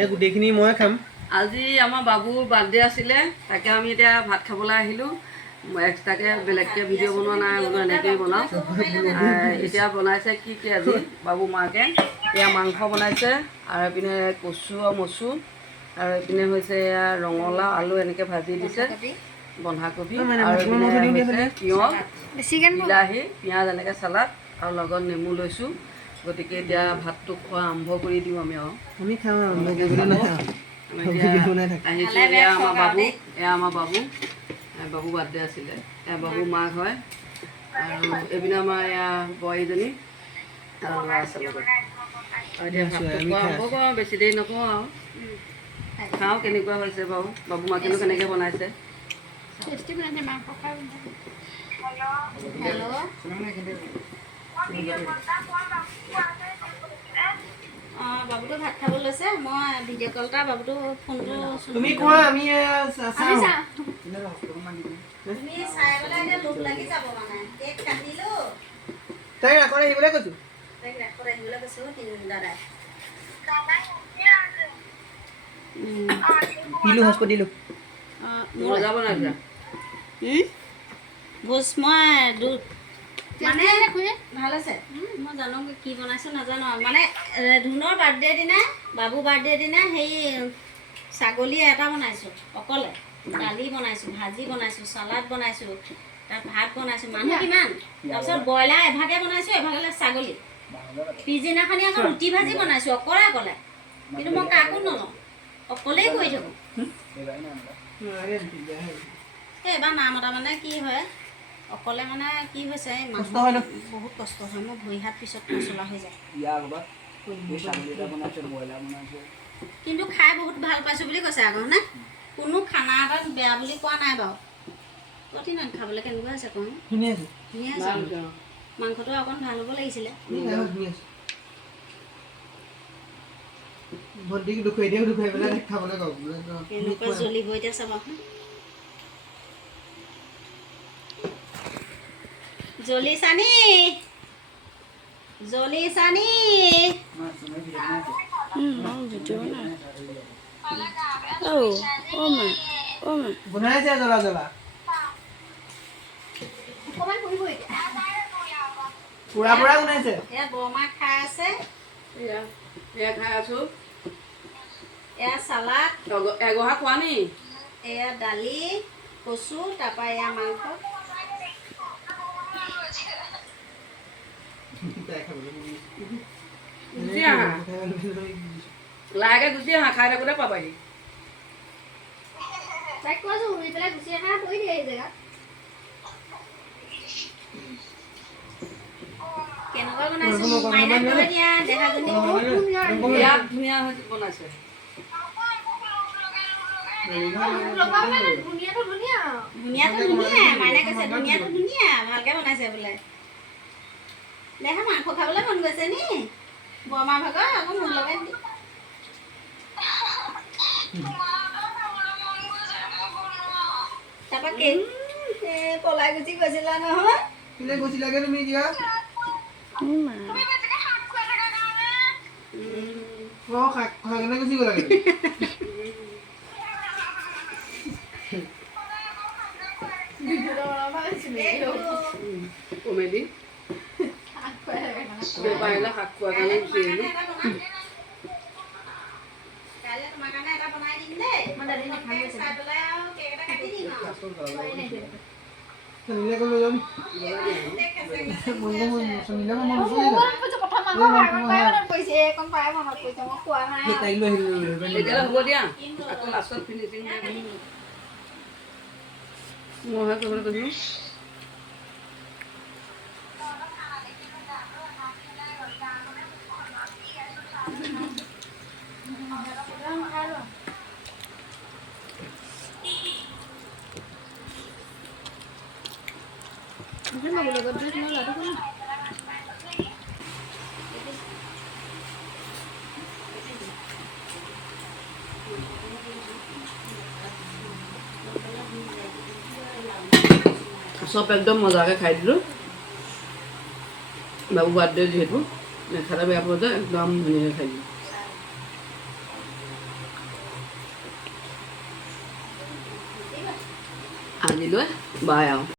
এই গোটেইখিনি মই খাম। আজি আমাৰ বাবুৰ বাৰ্থডে আছিলে, তাকে আমি এতিয়া ভাত খাবলৈ আহিলোঁ। এক্সট্ৰাকৈ বেলেগকৈ ভিডিঅ' বনোৱা নাই, বোলো এনেকৈয়ে বনাওঁ। এতিয়া বনাইছে কি কি আজি বাবু মাকে, এয়া মাংস বনাইছে, আৰু এইপিনে কচু আৰু মচু, আৰু এইপিনে হৈছে এয়া ৰঙালাও আলু এনেকৈ ভাজি দিছে, বন্ধাকবি, আৰু এইপিনে হৈছে তিয়ঁহ, বিলাহী, পিঁয়াজ এনেকৈ চালাড, আৰু লগত নেমু লৈছোঁ। গতিকে এতিয়া ভাতটো খোৱা আৰম্ভ কৰি দিওঁ আমি আৰু। আমি খাওঁ আহিছোঁ, এয়া আমাৰ বাবু, বাবু বাৰ্থডে আছিলে, এয়া বাবু মাক হয়, আৰু এইপিনে আমাৰ এয়া বোৱাৰীজনী আৰু ল'ৰা আছে লগত। আৰু এতিয়া ভাতটো খোৱা আৰম্ভ কৰোঁ আৰু, বেছি দেৰি নকৰোঁ আৰু। খাওঁ কেনেকুৱা হৈছে বাৰু, বাবু মাকেনো কেনেকৈ বনাইছে। অঁ, বাবুটো ভাত খাব লৈছে, মই ভিডিঅ' কল এটা বাবুটো ফোনটো তুমি কোৱা, আমি তুমি চাই পেলাই এতিয়া লোভ লাগি যাব মানে। কেক কাটিলোঁ, তাইক আকৌ আহিবলৈ কৈছোঁ। তাইক ৰাসত আহিবলৈ কৈছোঁ দাদাই। দিলোঁ হস্প দিলোঁ। মজা বনাইছা। ভোজ মই মানে ভাল হৈছে। মই জানো কি বনাইছোঁ নাজানো আৰু, মানে ধুনৰ বাৰ্থডেৰ দিনা, বাবু বাৰ্থডেৰ দিনা সেই ছাগলী এটা বনাইছোঁ অকলে, দালি বনাইছোঁ, ভাজি বনাইছোঁ, চালাড বনাইছোঁ, তাত ভাত বনাইছোঁ, মানুহ কিমান, তাৰপিছত ব্ৰইলাৰ এভাগে বনাইছোঁ, এভাগে ছাগলী। পিছদিনাখনি আকৌ ৰুটি ভাজি বনাইছোঁ অকলে অকলে, কিন্তু মই কাকো নলওঁ, অকলেই কৰি থাকোঁ। এইবাৰ মা মতা মানে কি হয়, অকলে মানে কি হৈছে, বহুত কষ্ট হয়, মোৰ ভৰি হাত পিছত নচলা হৈ যায়। কিন্তু খাই বহুত ভাল পাইছোঁ বুলি কৈছে আকৌ নে, কোনো খানা এটাত বেয়া বুলি কোৱা নাই বাৰু। কঠিন খাবলৈ কেনেকুৱা হৈছে কওঁ, ধুনীয়া হৈছে। মাংসটো অকণ ভাল হ'ব লাগিছিলে। কেনেকুৱা জ্বলিব এতিয়া চাবাচোন, জ্বলিছানি জ্বলিছানি। বনাইছে জ্বলা জ্বলা, পুৰা পুৰা বনাইছে। এয়া বৰমা খাই আছে, এয়া খাই আছোঁ। এয়া চালাড, এগঢ়া খোৱা নি? এয়া দালি, কচু, তাৰপৰা এয়া মাংস। গুচি আহা, লাহেকৈ গুচি আহা, খাই থাকোঁতে পাবাহি। তাইক কৈছোঁ উৰি পেলাই গুচি আহা, থৈ দিয়ে এই জেগাত। কেনেকুৱা বনাইছোঁ মাইনা কৈ দিয়া, দেহাজনী বিৰাট ধুনীয়া বনাইছে। ধুনীয়াটো ধুনীয়া, মাইনা কৈছে ধুনীয়াটো ধুনীয়া, ভালকৈ বনাইছে বোলে। দেখা মাংস খাবলৈ মন গৈছে নি বৰমা ভাগৰ, আকৌ মোৰ লগাই দি তাৰপৰা কেক পলাই গুচি গৈছিলা নহয়। গৈছিলাগে তুমি এতিয়া গুচি গ'লা। কমেডি পাৰিলে শাক খোৱাৰ কাৰণে গুচি আহিলোঁ। কাইলৈ তোমাৰ কাৰণে এটা বনাই দিম দেই, মই চাই পেলাই আৰু কেক এটা কাটি দিম আৰু। হ'ব দিয়া, আকৌ লাষ্টত ফিনিচিং মইহে কৰিবলৈ কৈছোঁ। চব একদম মজাকৈ খাই দিলোঁ। বাবু বাৰ্থডে যিহেতু নেখালে বেয়া পোৱা যায়, একদম ধুনীয়াকৈ খাই দিলোঁ। আজিলৈ বাই আৰু